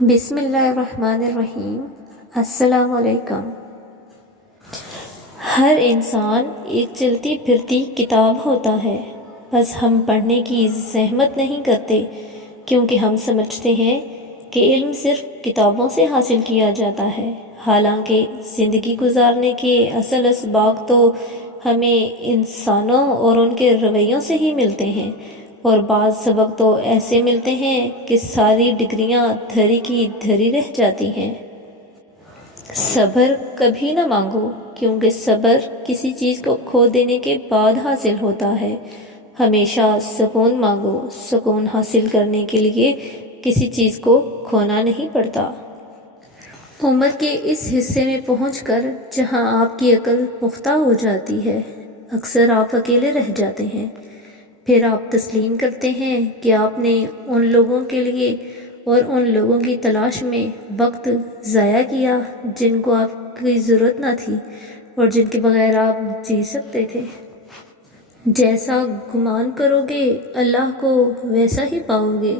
بسم اللہ الرحمن الرحیم۔ السلام علیکم۔ ہر انسان ایک چلتی پھرتی کتاب ہوتا ہے، بس ہم پڑھنے کی زحمت نہیں کرتے کیونکہ ہم سمجھتے ہیں کہ علم صرف کتابوں سے حاصل کیا جاتا ہے، حالانکہ زندگی گزارنے کے اصل اسباق تو ہمیں انسانوں اور ان کے رویوں سے ہی ملتے ہیں، اور بعض سبق تو ایسے ملتے ہیں کہ ساری ڈگریاں دھری کی دھری رہ جاتی ہیں۔ صبر کبھی نہ مانگو، کیونکہ صبر کسی چیز کو کھو دینے کے بعد حاصل ہوتا ہے۔ ہمیشہ سکون مانگو، سکون حاصل کرنے کے لیے کسی چیز کو کھونا نہیں پڑتا۔ عمر کے اس حصے میں پہنچ کر جہاں آپ کی عقل پختہ ہو جاتی ہے، اکثر آپ اکیلے رہ جاتے ہیں۔ پھر آپ تسلیم کرتے ہیں کہ آپ نے ان لوگوں کے لیے اور ان لوگوں کی تلاش میں وقت ضائع کیا جن کو آپ کی ضرورت نہ تھی اور جن کے بغیر آپ جی سکتے تھے۔ جیسا گمان کرو گے اللہ کو ویسا ہی پاؤ گے۔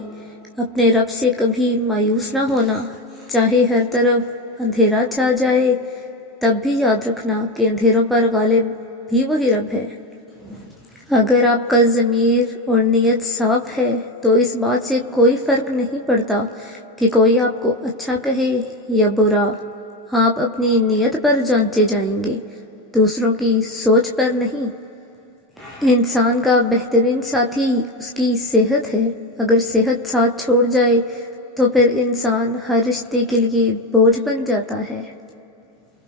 اپنے رب سے کبھی مایوس نہ ہونا، چاہے ہر طرف اندھیرا چھا جائے، تب بھی یاد رکھنا کہ اندھیروں پر غالب بھی وہی رب ہے۔ اگر آپ کا ضمیر اور نیت صاف ہے تو اس بات سے کوئی فرق نہیں پڑتا کہ کوئی آپ کو اچھا کہے یا برا، آپ اپنی نیت پر جانچے جائیں گے، دوسروں کی سوچ پر نہیں۔ انسان کا بہترین ساتھی اس کی صحت ہے، اگر صحت ساتھ چھوڑ جائے تو پھر انسان ہر رشتے کے لیے بوجھ بن جاتا ہے۔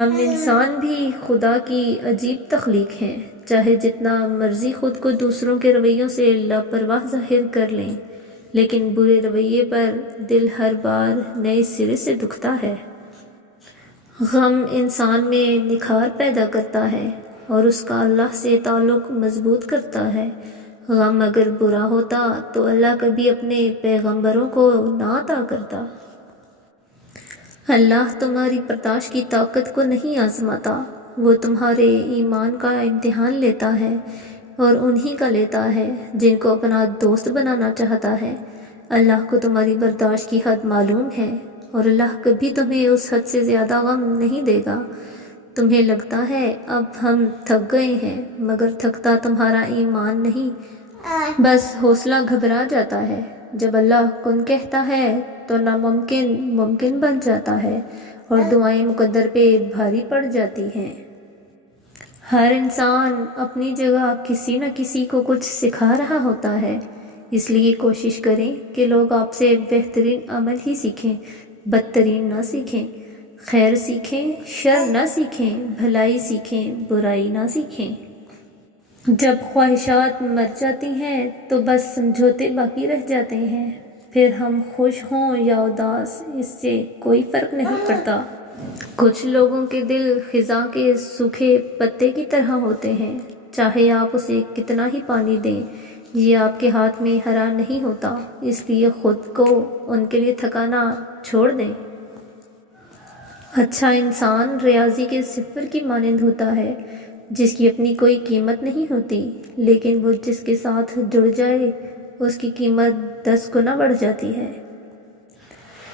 ہم انسان بھی خدا کی عجیب تخلیق ہیں، چاہے جتنا مرضی خود کو دوسروں کے رویوں سے لاپرواہ ظاہر کر لیں، لیکن برے رویے پر دل ہر بار نئے سرے سے دکھتا ہے۔ غم انسان میں نکھار پیدا کرتا ہے اور اس کا اللہ سے تعلق مضبوط کرتا ہے۔ غم اگر برا ہوتا تو اللہ کبھی اپنے پیغمبروں کو نہ عطا کرتا۔ اللہ تمہاری برداشت کی طاقت کو نہیں آزماتا، وہ تمہارے ایمان کا امتحان لیتا ہے اور انہی کا لیتا ہے جن کو اپنا دوست بنانا چاہتا ہے۔ اللہ کو تمہاری برداشت کی حد معلوم ہے اور اللہ کبھی تمہیں اس حد سے زیادہ غم نہیں دے گا۔ تمہیں لگتا ہے اب ہم تھک گئے ہیں، مگر تھکتا تمہارا ایمان نہیں، بس حوصلہ گھبرا جاتا ہے۔ جب اللہ کن کہتا ہے تو ناممکن ممکن بن جاتا ہے اور دعائیں مقدر پہ بھاری پڑ جاتی ہیں۔ ہر انسان اپنی جگہ کسی نہ کسی کو کچھ سکھا رہا ہوتا ہے، اس لیے کوشش کریں کہ لوگ آپ سے بہترین عمل ہی سیکھیں، بدترین نہ سیکھیں۔ خیر سیکھیں، شر نہ سیکھیں، بھلائی سیکھیں، برائی نہ سیکھیں۔ جب خواہشات مر جاتی ہیں تو بس سمجھوتے باقی رہ جاتے ہیں، پھر ہم خوش ہوں یا اداس اس سے کوئی فرق نہیں پڑتا۔ کچھ لوگوں کے دل خزاں کے سوکھے پتے کی طرح ہوتے ہیں، چاہے آپ اسے کتنا ہی پانی دیں یہ آپ کے ہاتھ میں ہرا نہیں ہوتا، اس لیے خود کو ان کے لیے تھکانا چھوڑ دیں۔ اچھا انسان ریاضی کے صفر کی مانند ہوتا ہے جس کی اپنی کوئی قیمت نہیں ہوتی، لیکن وہ جس کے ساتھ جڑ جائے اس کی قیمت 10 گنا بڑھ جاتی ہے۔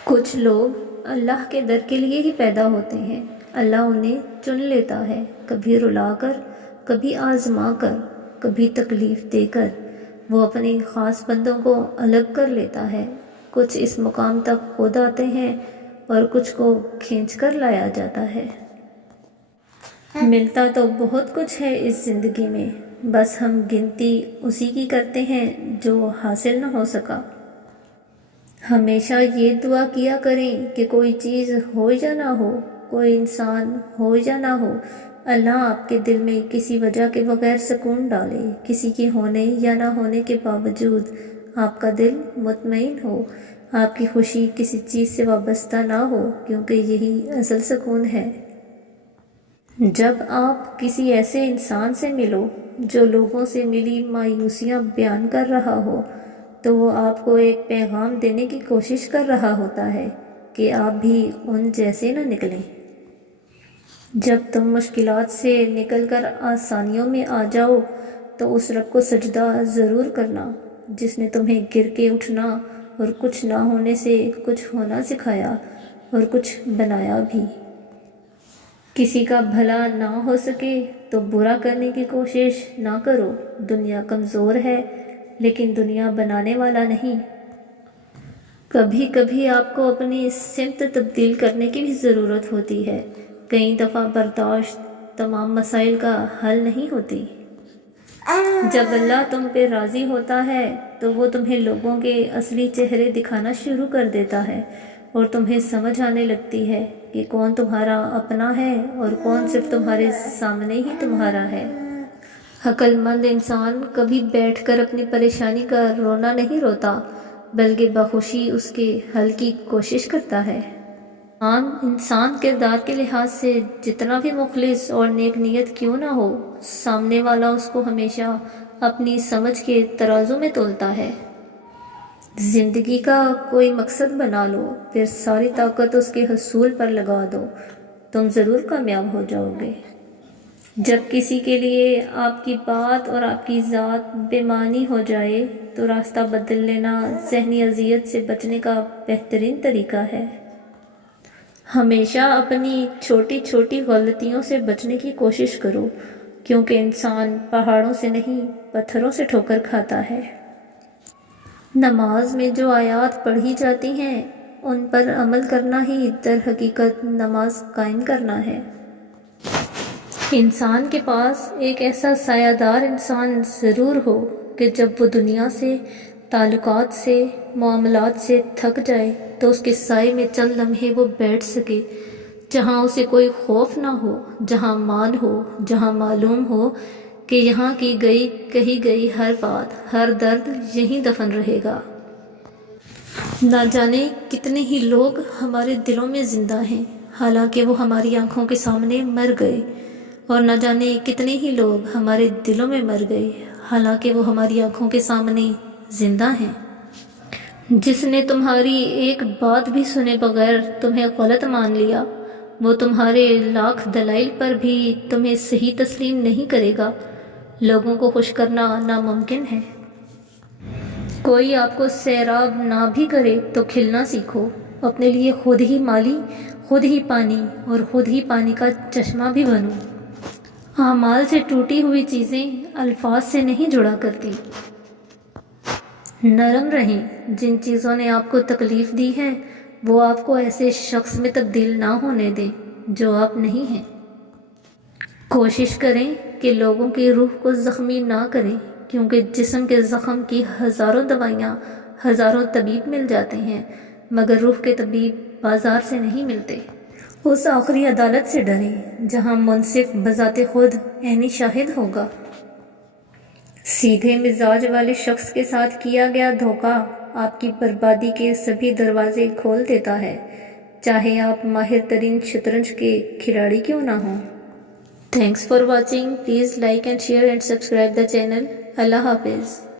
کچھ لوگ اللہ کے در کے لیے ہی پیدا ہوتے ہیں، اللہ انہیں چن لیتا ہے، کبھی رلا کر، کبھی آزما کر، کبھی تکلیف دے کر، وہ اپنے خاص بندوں کو الگ کر لیتا ہے۔ کچھ اس مقام تک خود آتے ہیں اور کچھ کو کھینچ کر لایا جاتا ہے۔ ملتا تو بہت کچھ ہے اس زندگی میں، بس ہم گنتی اسی کی کرتے ہیں جو حاصل نہ ہو سکا۔ ہمیشہ یہ دعا کیا کریں کہ کوئی چیز ہو یا نہ ہو، کوئی انسان ہو یا نہ ہو، اللہ آپ کے دل میں کسی وجہ کے بغیر سکون ڈالے، کسی کے ہونے یا نہ ہونے کے باوجود آپ کا دل مطمئن ہو، آپ کی خوشی کسی چیز سے وابستہ نہ ہو، کیونکہ یہی اصل سکون ہے۔ جب آپ کسی ایسے انسان سے ملو جو لوگوں سے ملی مایوسیاں بیان کر رہا ہو تو وہ آپ کو ایک پیغام دینے کی کوشش کر رہا ہوتا ہے کہ آپ بھی ان جیسے نہ نکلیں۔ جب تم مشکلات سے نکل کر آسانیوں میں آ جاؤ تو اس رب کو سجدہ ضرور کرنا جس نے تمہیں گر کے اٹھنا اور کچھ نہ ہونے سے کچھ ہونا سکھایا اور کچھ بنایا بھی۔ کسی کا بھلا نہ ہو سکے تو برا کرنے کی کوشش نہ کرو۔ دنیا کمزور ہے لیکن دنیا بنانے والا نہیں۔ کبھی کبھی آپ کو اپنی سمت تبدیل کرنے کی بھی ضرورت ہوتی ہے۔ کئی دفعہ برداشت تمام مسائل کا حل نہیں ہوتی۔ جب اللہ تم پہ راضی ہوتا ہے تو وہ تمہیں لوگوں کے اصلی چہرے دکھانا شروع کر دیتا ہے اور تمہیں سمجھ آنے لگتی ہے کہ کون تمہارا اپنا ہے اور کون صرف تمہارے سامنے ہی تمہارا ہے۔ عقل مند انسان کبھی بیٹھ کر اپنی پریشانی کا رونا نہیں روتا بلکہ بخوشی اس کے حل کی کوشش کرتا ہے۔ انسان کردار کے لحاظ سے جتنا بھی مخلص اور نیک نیت کیوں نہ ہو، سامنے والا اس کو ہمیشہ اپنی سمجھ کے ترازو میں تولتا ہے۔ زندگی کا کوئی مقصد بنا لو، پھر ساری طاقت اس کے حصول پر لگا دو، تم ضرور کامیاب ہو جاؤ گے۔ جب کسی کے لیے آپ کی بات اور آپ کی ذات بے معنی ہو جائے تو راستہ بدل لینا ذہنی اذیت سے بچنے کا بہترین طریقہ ہے۔ ہمیشہ اپنی چھوٹی چھوٹی غلطیوں سے بچنے کی کوشش کرو، کیونکہ انسان پہاڑوں سے نہیں پتھروں سے ٹھوکر کھاتا ہے۔ نماز میں جو آیات پڑھی جاتی ہیں ان پر عمل کرنا ہی در حقیقت نماز قائم کرنا ہے۔ انسان کے پاس ایک ایسا سایہ دار انسان ضرور ہو کہ جب وہ دنیا سے، تعلقات سے، معاملات سے تھک جائے تو اس کے سائے میں چند لمحے وہ بیٹھ سکے، جہاں اسے کوئی خوف نہ ہو، جہاں مان ہو، جہاں معلوم ہو کہ یہاں کی گئی کہی گئی ہر بات، ہر درد یہیں دفن رہے گا۔ نہ جانے کتنے ہی لوگ ہمارے دلوں میں زندہ ہیں حالانکہ وہ ہماری آنکھوں کے سامنے مر گئے، اور نہ جانے کتنے ہی لوگ ہمارے دلوں میں مر گئے حالانکہ وہ ہماری آنکھوں کے سامنے زندہ ہیں۔ جس نے تمہاری ایک بات بھی سنے بغیر تمہیں غلط مان لیا، وہ تمہارے لاکھ دلائل پر بھی تمہیں صحیح تسلیم نہیں کرے گا۔ لوگوں کو خوش کرنا ناممکن ہے۔ کوئی آپ کو سیراب نہ بھی کرے تو کھلنا سیکھو۔ اپنے لیے خود ہی مالی، خود ہی پانی اور خود ہی پانی کا چشمہ بھی بنو۔ اعمال سے ٹوٹی ہوئی چیزیں الفاظ سے نہیں جڑا کرتی۔ نرم رہیں۔ جن چیزوں نے آپ کو تکلیف دی ہے وہ آپ کو ایسے شخص میں تبدیل نہ ہونے دیں جو آپ نہیں ہیں۔ کوشش کریں کہ لوگوں کی روح کو زخمی نہ کریں، کیونکہ جسم کے زخم کی ہزاروں دوائیاں، ہزاروں طبیب مل جاتے ہیں مگر روح کے طبیب بازار سے نہیں ملتے۔ اس آخری عدالت سے ڈریں جہاں منصف بذات خود عینی شاہد ہوگا۔ سیدھے مزاج والے شخص کے ساتھ کیا گیا دھوکہ آپ کی بربادی کے سبھی دروازے کھول دیتا ہے، چاہے آپ ماہر ترین شطرنج کے کھلاڑی کیوں نہ ہوں۔ Thanks for watching. Please like and share and subscribe the channel. اللہ حافظ۔